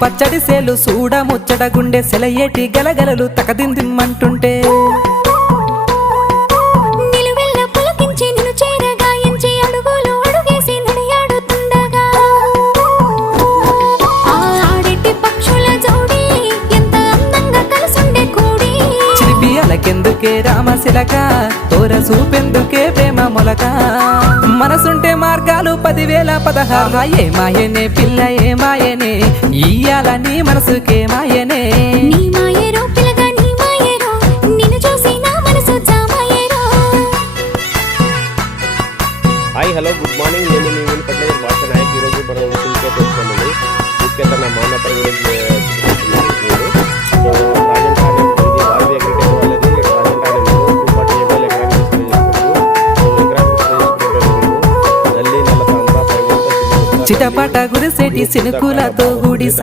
పచ్చడి సేలు సూడ ముచ్చట గుండె సెలయేటి గలగలలు తకదిందిమ్మంటుంటే. అలకెందుకే రామశిలక తోర చూపెందుకే ప్రేమ మొలక. మనసుంటే మార్గాలు పదివేల పదహారు. ఏ మాయనే పిల్ల ఏ మాయనే ఇయ్యాల నీ మనసుకే మాయనే నీ మాయేరో పిల్లగా నీ మాయేరో నిన్ను చూసి నా మనసు జామాయేరో హాయ్ హలో గుడ్ మార్నింగ్ నేను మీ ఊరి పట్ల భాష నాయక్ ఈరోజు మనం సింకేట్ వచ్చామండి క్రికెట్ తాంబా పైవంతా చిన్న చిటపట గురిసేటి సినుకులతో గుడి